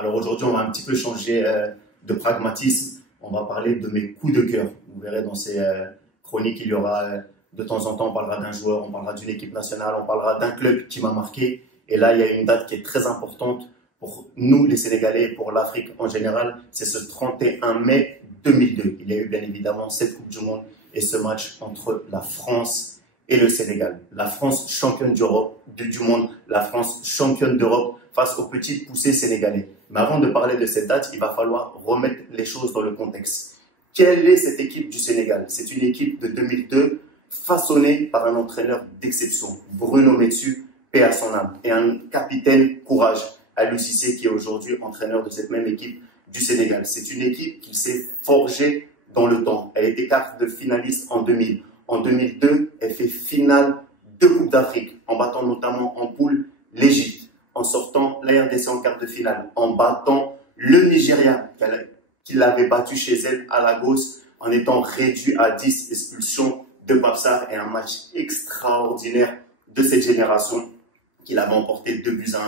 Alors aujourd'hui, on va un petit peu changer de pragmatisme. On va parler de mes coups de cœur. Vous verrez dans ces chroniques, il y aura de temps en temps, on parlera d'un joueur, on parlera d'une équipe nationale, on parlera d'un club qui m'a marqué. Et là, il y a une date qui est très importante pour nous, les Sénégalais, et pour l'Afrique en général. C'est ce 31 mai 2002. Il y a eu bien évidemment cette Coupe du Monde et ce match entre la France et le Sénégal. La France championne d'Europe, du monde, la France championne d'Europe face aux petites poussées sénégalais. Mais avant de parler de cette date, il va falloir remettre les choses dans le contexte. Quelle est cette équipe du Sénégal? C'est une équipe de 2002 façonnée par un entraîneur d'exception, Bruno Metsu, paix à son âme, et un capitaine courage, Aliou Cissé, qui est aujourd'hui entraîneur de cette même équipe du Sénégal. C'est une équipe qui s'est forgée dans le temps. Elle était quart de finaliste en 2000. En 2002, elle fait finale de Coupe d'Afrique, en battant notamment en poule l'Égypte, en sortant la RDC en quart de finale, en battant le Nigeria, qui l'avait battu chez elle à Lagos, en étant réduit à 10 expulsions de Pape Sarr, et un match extraordinaire de cette génération qu'il avait emporté 2-1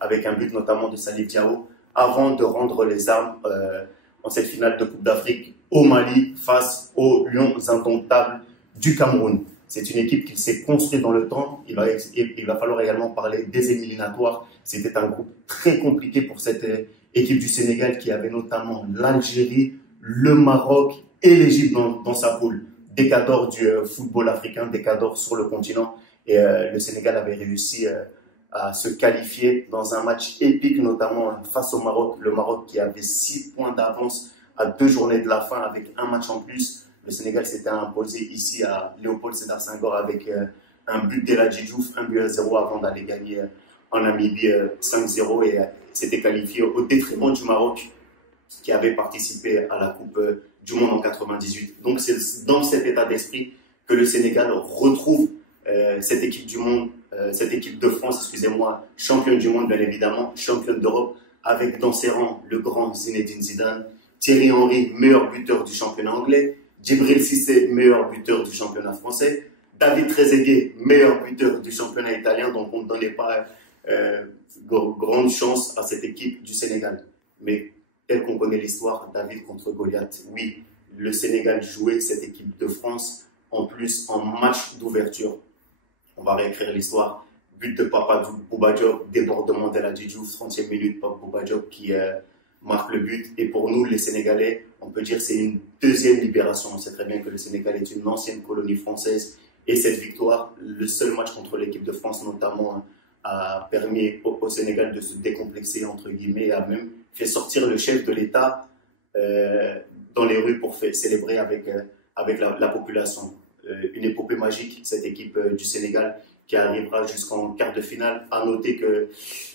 avec un but notamment de Salif Diao, avant de rendre les armes en cette finale de Coupe d'Afrique au Mali face aux Lions indomptables du Cameroun. C'est une équipe qui s'est construite dans le temps. Il va falloir également parler des éliminatoires. C'était un groupe très compliqué pour cette équipe du Sénégal qui avait notamment l'Algérie, le Maroc et l'Égypte dans sa poule. Des cadors du football africain, des cadors sur le continent. Et le Sénégal avait réussi à se qualifier dans un match épique, notamment face au Maroc. Le Maroc qui avait 6 points d'avance à 2 journées de la fin avec un match en plus. Le Sénégal s'était imposé ici à Léopold Sédar Senghor avec un but d'Eladji Diouf, 1-0 avant d'aller gagner en Namibie 5-0 et s'était qualifié au détriment du Maroc qui avait participé à la Coupe du Monde en 98. Donc c'est dans cet état d'esprit que le Sénégal retrouve cette équipe du monde, cette équipe de France, excusez-moi, championne du monde bien évidemment, championne d'Europe, avec dans ses rangs le grand Zinedine Zidane, Thierry Henry, meilleur buteur du championnat anglais, Djibril Cissé, meilleur buteur du championnat français, David Trezeguet, meilleur buteur du championnat italien, donc on ne donnait pas grande chance à cette équipe du Sénégal. Mais tel qu'on connaît l'histoire, David contre Goliath, oui, le Sénégal jouait cette équipe de France, en plus en match d'ouverture. On va réécrire l'histoire. But de Papadou Bouba Diop, débordement d'Eladji Diouf, 30e minute, Bouba Diop qui marque le but. Et pour nous, les Sénégalais, on peut dire que c'est une deuxième libération. On sait très bien que le Sénégal est une ancienne colonie française. Et cette victoire, le seul match contre l'équipe de France notamment, a permis au Sénégal de se décomplexer, entre guillemets, et a même fait sortir le chef de l'État dans les rues pour célébrer avec la population. Une épopée magique, cette équipe du Sénégal qui arrivera jusqu'en quart de finale. À noter que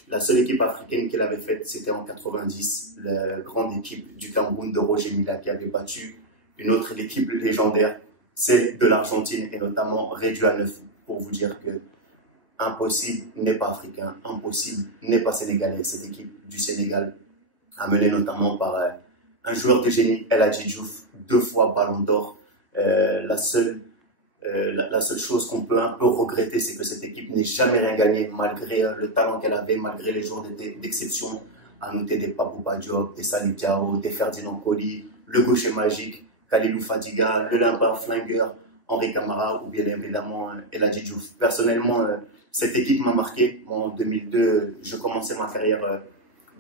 la seule équipe africaine qu'elle avait faite, c'était en 90, la grande équipe du Cameroun de Roger Mila qui avait battu une autre équipe légendaire, celle de l'Argentine, et notamment réduit à 9, pour vous dire que impossible n'est pas africain, impossible n'est pas sénégalais. Cette équipe du Sénégal, amenée notamment par un joueur de génie, Eladji Diouf, 2 fois Ballon d'Or. La seule chose qu'on peut un peu regretter, c'est que cette équipe n'ait jamais rien gagné, malgré le talent qu'elle avait, malgré les joueurs d'exception, à noter des Bouba Diop, des Salif Diao, des Ferdinand Coly, le gaucher magique, Kalilou Fadiga, le limpin flingueur, Henri Camara, ou bien évidemment Eladji Diouf. Personnellement, cette équipe m'a marqué. En 2002, je commençais ma carrière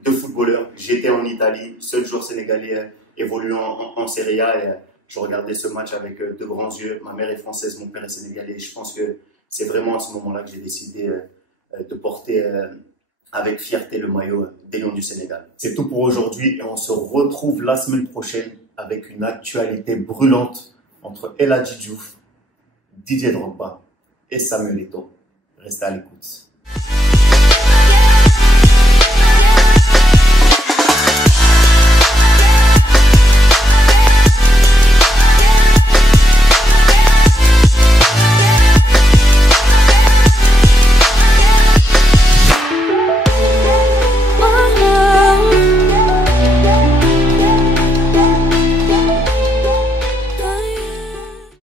de footballeur. J'étais en Italie, seul joueur sénégalais évoluant en Serie A, et je regardais ce match avec de grands yeux. Ma mère est française, mon père est sénégalais. Je pense que c'est vraiment à ce moment-là que j'ai décidé de porter avec fierté le maillot des Lions du Sénégal. C'est tout pour aujourd'hui et on se retrouve la semaine prochaine avec une actualité brûlante entre Eladji Diouf, Didier Drogba et Samuel Eto'o. Restez à l'écoute.